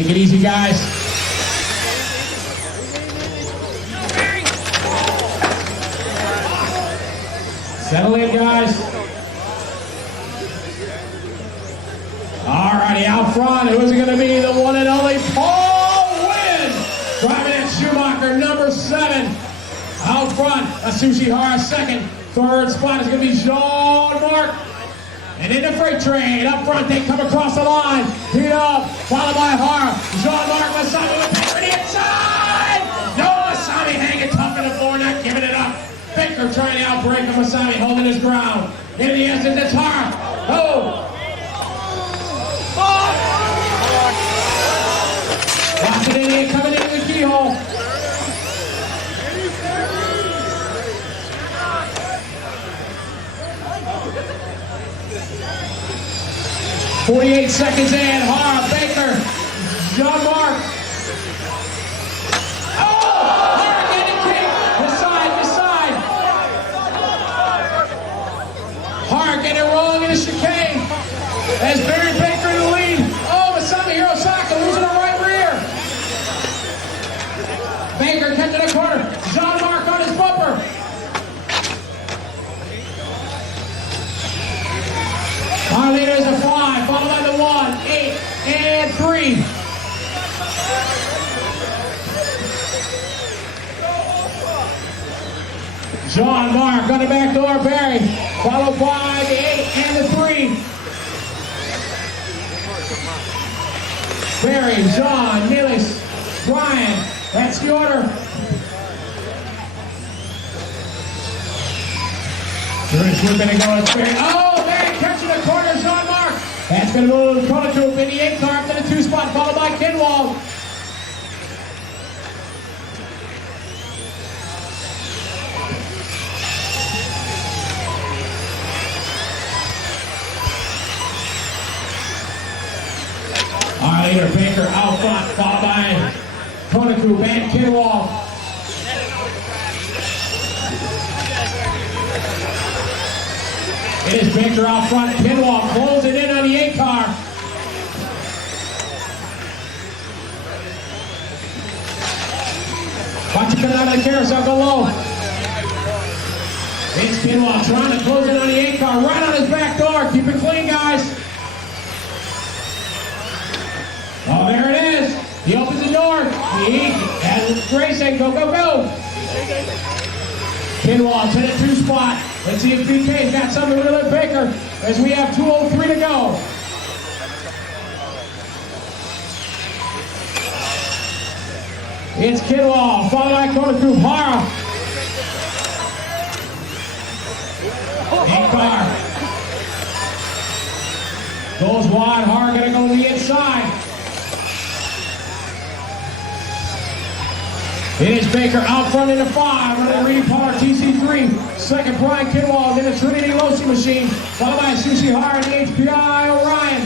Take it easy, guys. Settle in, guys. All righty, out front, who's it going to be? The one and only Paul Wynn. Driving at Schumacher, number 7. Out front, Asushi Hara second. Third spot is going to be Jean-Marc. And in the freight train, up front, they come across the line. Heat up, followed by Hara. Jean-Marc Masami with Baker to the inside. No, Masami hanging tough in the floor, not giving it up. Baker trying to outbreak him. Masami holding his ground. In the end, it's Hara. Oh! Watch it in, coming into the keyhole. .48 seconds in. Hara, Baker, Jean-Marc. Oh! Hara getting kicked. This side. Hara getting it wrong in the chicane. As Barry Baker in the lead. Oh, Masami Hirosaka losing the right rear. Baker catching the corner. Jean-Marc on his bumper. Our leader is a 5, followed by the 1, 8, and 3. Jean-Marc on the back door, Barry, followed by the 8 and the 3. Barry, Jean, Nilis, Brian, that's the order. We're going to go, it's Barry. Oh, Barry catching the corner, Jean-Marc. That's going to move Prototype in the 8 car up to the 2 spot, followed by Kinwald. Our leader, Baker, out front, followed by Prototype and Kinwald. It is Baker out front, Kinwald closing in on the 8 car. Watch it coming out of the carousel, go low. It's Kinwald trying to close in on the 8 car, right on his back door. Keep it clean, guys. Oh, there it is. He opens the door. He has racing, go, go, go. Kinwald to the 2 spot. Let's see if BK's got something to let Baker as we have 2:03 to go. It's Kinwald, followed by Kona Group, Hara. 8 car. Goes wide, Hara gonna go to the inside. It is Baker out front in the 5, running Reedy Power TC3. Second, Brian Kinwald in the Trinity Losi machine, followed by Sushi Hara and the HPI Orion.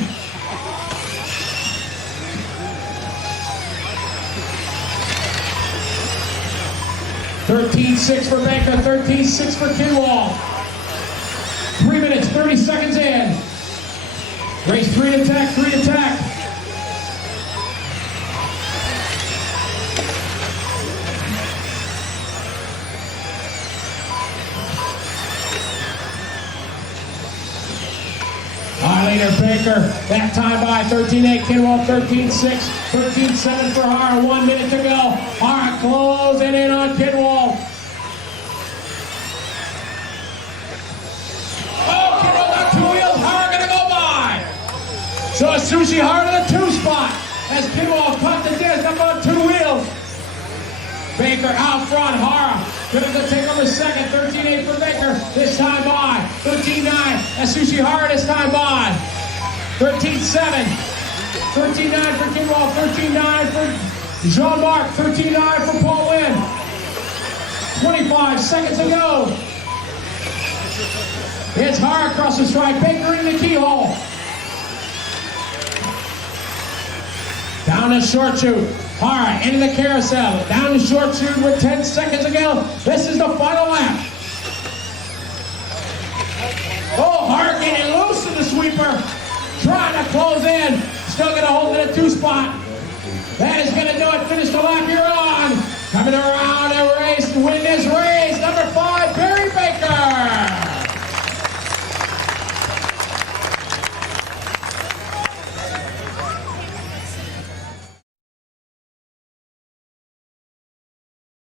.13.6 for Baker, 13.6 for Kinwald. 3 minutes, 30 seconds in. Race 3 to attack, 3 to attack. Leader Baker, that time by 13.8, Kinwald 13.6, 13.7 for Hara, 1 minute to go. Hara closing in on Kinwald. Oh, Kinwald got 2 wheels, Hara gonna go by. So it's Sushi Hara to the 2 spot as Kinwald caught the disc up on 2 wheels. Baker out front, Hara gonna take over second, 13.8 for Baker, this time by. 13.9, as Sushi Hara this time by. 13.7, 13.9 for Kinwald, 13.9 for Jean-Marc, 13.9 for Paul Wynn. 25 seconds to go. It's Hara across the strike, Baker in the keyhole. Down the short chute. Hara into the carousel. Down the short chute with 10 seconds to go. This is the final lap. Oh, Hara getting loose in the sweeper. Trying to close in. Still going to hold it at 2 spot. That is going to do it. Finish the lap you're on. Coming around and race, win this race. Number 5.